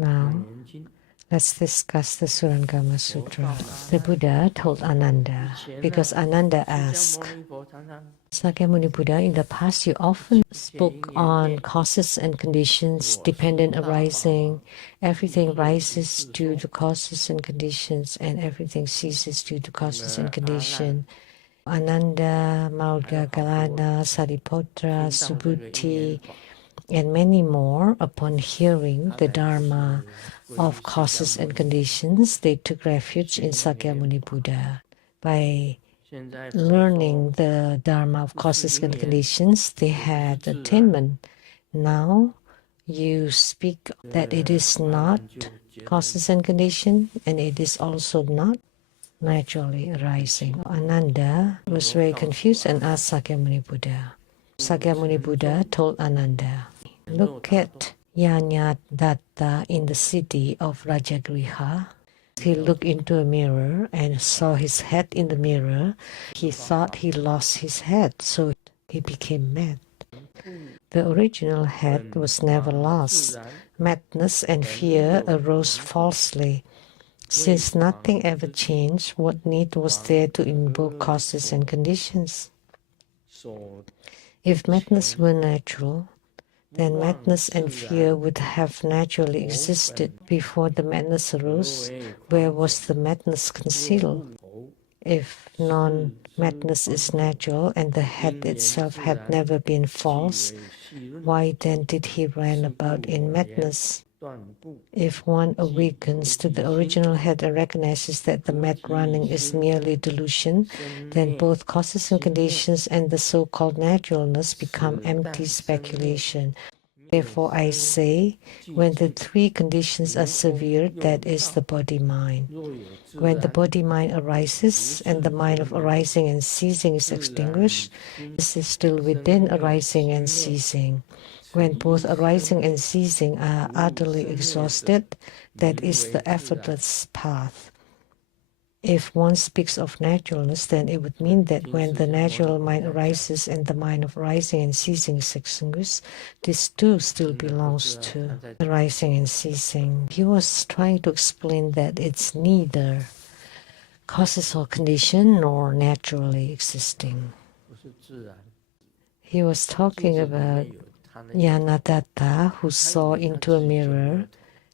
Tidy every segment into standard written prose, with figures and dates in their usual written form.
Now, let's discuss the Surangama Sutra. The Buddha told Ananda, because Ananda asked, Sakyamuni Buddha, in the past you often spoke on causes and conditions, dependent arising. Everything rises due to causes and conditions, and everything ceases due to causes and conditions. Ananda, Malgagalana, Sariputra, Subhuti, and many more, upon hearing the Dharma of causes and conditions, they took refuge in Sakyamuni Buddha. By learning the Dharma of causes and conditions, they had attainment. Now you speak that it is not causes and conditions, and it is also not naturally arising. Ananda was very confused and asked Sakyamuni Buddha. Sakyamuni Buddha told Ananda, look at Yajnadatta in the city of Rajagriha. He looked into a mirror and saw his head in the mirror. He thought he lost his head, so he became mad. The original head was never lost. Madness and fear arose falsely. Since nothing ever changed, what need was there to invoke causes and conditions? If madness were natural, then madness and fear would have naturally existed before the madness arose. Where was the madness concealed? If non-madness is natural and the head itself had never been false, why then did he run about in madness? If one awakens to the original head and recognizes that the mad running is merely delusion, then both causes and conditions and the so-called naturalness become empty speculation. Therefore, I say, when the three conditions are severe, that is the body-mind. When the body-mind arises and the mind of arising and ceasing is extinguished, this is still within arising and ceasing. When both arising and ceasing are utterly exhausted, that is the effortless path. If one speaks of naturalness, then it would mean that when the natural mind arises and the mind of arising and ceasing is extinguished, this too still belongs to arising and ceasing. He was trying to explain that it's neither causes or condition nor naturally existing. He was talking about Yajnadatta, who saw into a mirror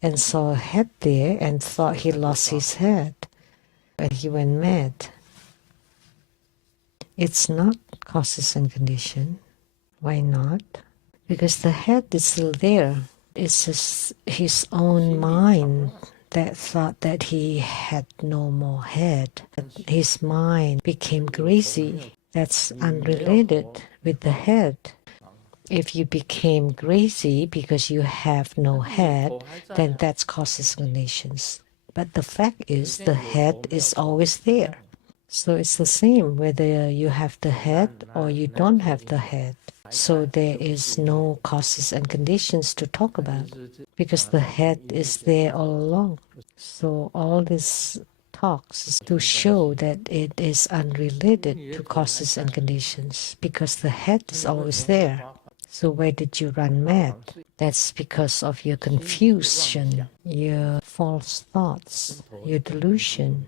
and saw a head there and thought he lost his head. But he went mad. It's not causes and condition. Why not? Because the head is still there. It's just his own mind that thought that he had no more head. His mind became crazy. That's unrelated with the head. If you became crazy because you have no head, then that's causes and conditions. But the fact is, the head is always there. So it's the same whether you have the head or you don't have the head. So there is no causes and conditions to talk about because the head is there all along. So all this talks is to show that it is unrelated to causes and conditions because the head is always there. So where did you run mad? That's because of your confusion, your false thoughts, your delusion.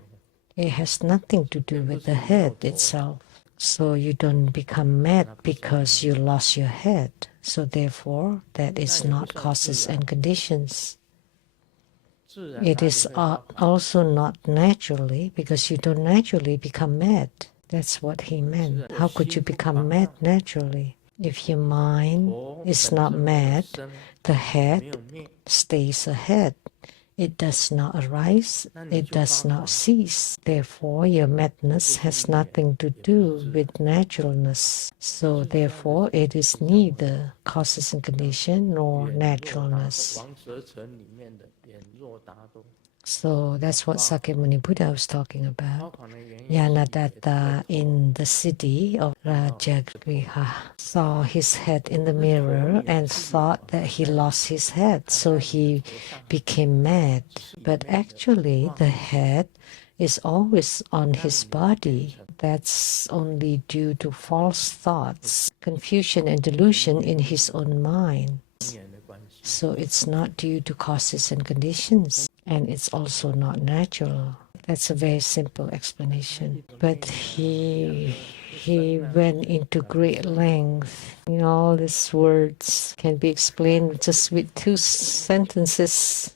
It has nothing to do with the head itself. So you don't become mad because you lost your head. So therefore, that is not causes and conditions. It is also not naturally because you don't naturally become mad. That's what he meant. How could you become mad naturally? If your mind is not mad, the head stays ahead. It does not arise, it does not cease. Therefore, your madness has nothing to do with naturalness. So therefore, it is neither causes and condition nor naturalness. So that's what Sakyamuni Buddha was talking about. Yajnadatta in the city of Rajagriha saw his head in the mirror and thought that he lost his head, so he became mad. But actually, the head is always on his body. That's only due to false thoughts, confusion and delusion in his own mind. So it's not due to causes and conditions, and it's also not natural. That's a very simple explanation. But he went into great length. All these words can be explained just with 2 sentences.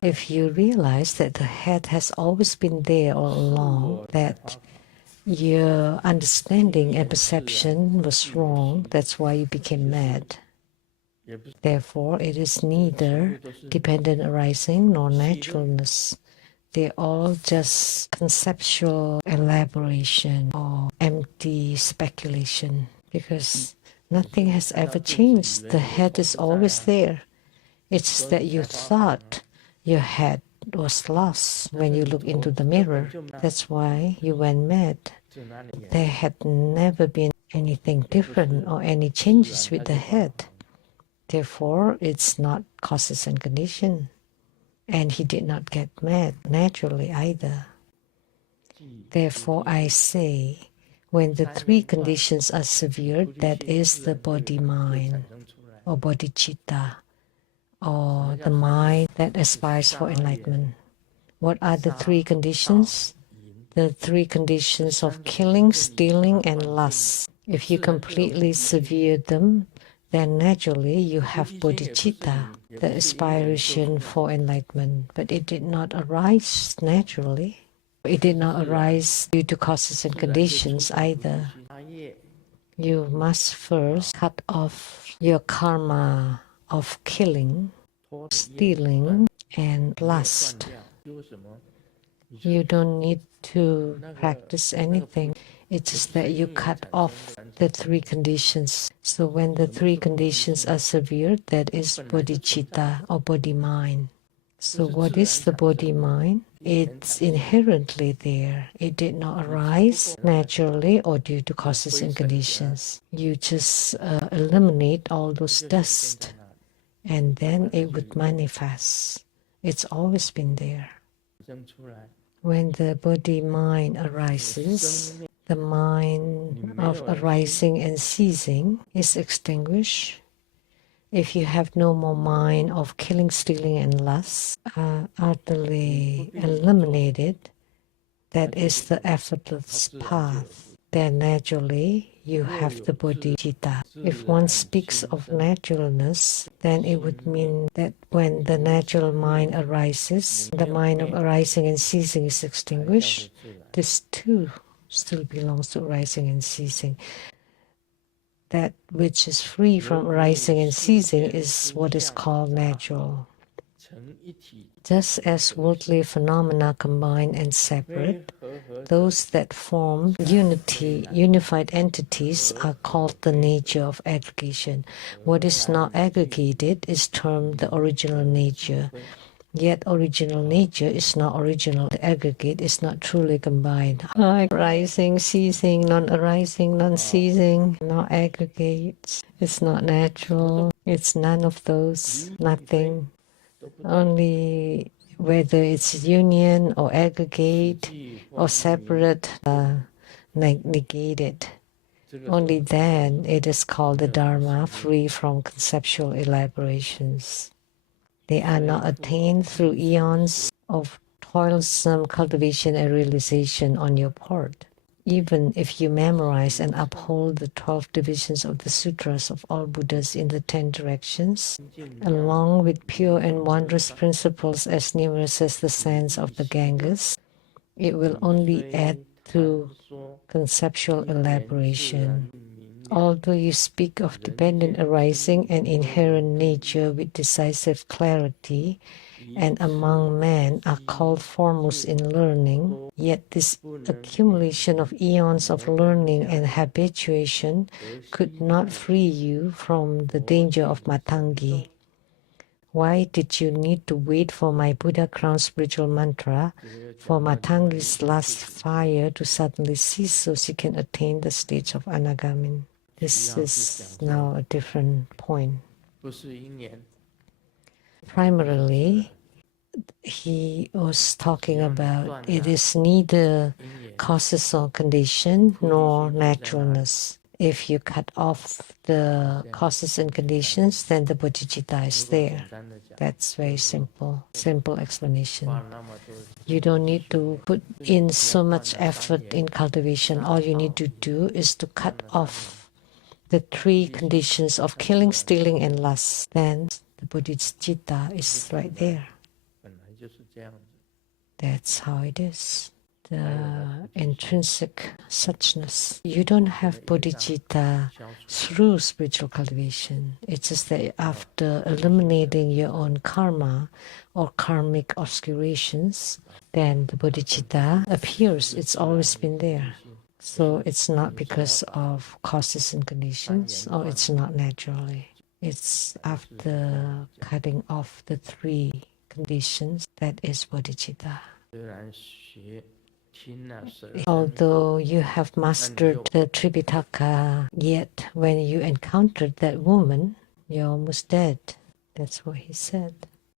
If you realize that the head has always been there all along, that your understanding and perception was wrong, that's why you became mad. Therefore, it is neither dependent arising nor naturalness. They're all just conceptual elaboration or empty speculation, because nothing has ever changed. The head is always there. It's just that you thought your head was lost when you look into the mirror. That's why you went mad. There had never been anything different or any changes with the head. Therefore, it's not causes and condition. And he did not get mad naturally either. Therefore, I say, when the 3 conditions are severed, that is the body-mind, or bodhicitta, or the mind that aspires for enlightenment. What are the 3 conditions? The 3 conditions of killing, stealing, and lust. If you completely sever them, then naturally you have bodhicitta, the aspiration for enlightenment. But it did not arise naturally. It did not arise due to causes and conditions either. You must first cut off your karma of killing, stealing, and lust. You don't need to practice anything. It's just that you cut off the 3 conditions. So when the 3 conditions are severed, that is bodhicitta or body-mind. So what is the body-mind? It's inherently there. It did not arise naturally or due to causes and conditions. You just eliminate all those dust, and then it would manifest. It's always been there. When the body-mind arises, the mind of arising and ceasing is extinguished. If you have no more mind of killing, stealing, and lust, utterly eliminated, that is the effortless path, then naturally you have the bodhicitta. If one speaks of naturalness, then it would mean that when the natural mind arises, the mind of arising and ceasing is extinguished, this too still belongs to arising and ceasing. That which is free from arising and ceasing is what is called natural. Just as worldly phenomena combine and separate, those that form unity, unified entities are called the nature of aggregation. What is not aggregated is termed the original nature. Yet original nature is not original. The aggregate is not truly combined. Arising, ceasing, non-arising, non-ceasing, not aggregates. It's not natural. It's none of those. Nothing. Only whether it's union or aggregate or separate, negated. Only then it is called the Dharma, free from conceptual elaborations. They are not attained through eons of toilsome cultivation and realization on your part. Even if you memorize and uphold the 12 divisions of the sutras of all Buddhas in the 10 directions, along with pure and wondrous principles as numerous as the sands of the Ganges, it will only add to conceptual elaboration. Although you speak of dependent arising and inherent nature with decisive clarity, and among men are called foremost in learning, yet this accumulation of eons of learning and habituation could not free you from the danger of matangi. Why did you need to wait for my Buddha crown spiritual mantra for matangi's last fire to suddenly cease so she can attain the stage of anagamin? This is now a different point. Primarily, he was talking about it is neither causes or condition nor naturalness. If you cut off the causes and conditions, then the bodhicitta is there. That's very simple explanation. You don't need to put in so much effort in cultivation. All you need to do is to cut off the three conditions of killing, stealing, and lust. Then the bodhicitta is right there. That's how it is. The intrinsic suchness. You don't have bodhicitta through spiritual cultivation. It's just that after eliminating your own karma or karmic obscurations, then the bodhicitta appears. It's always been there. So it's not because of causes and conditions, or it's not naturally. It's after cutting off the three conditions that is bodhicitta. Although you have mastered the Tripitaka, yet when you encountered that woman, you're almost dead. That's what he said.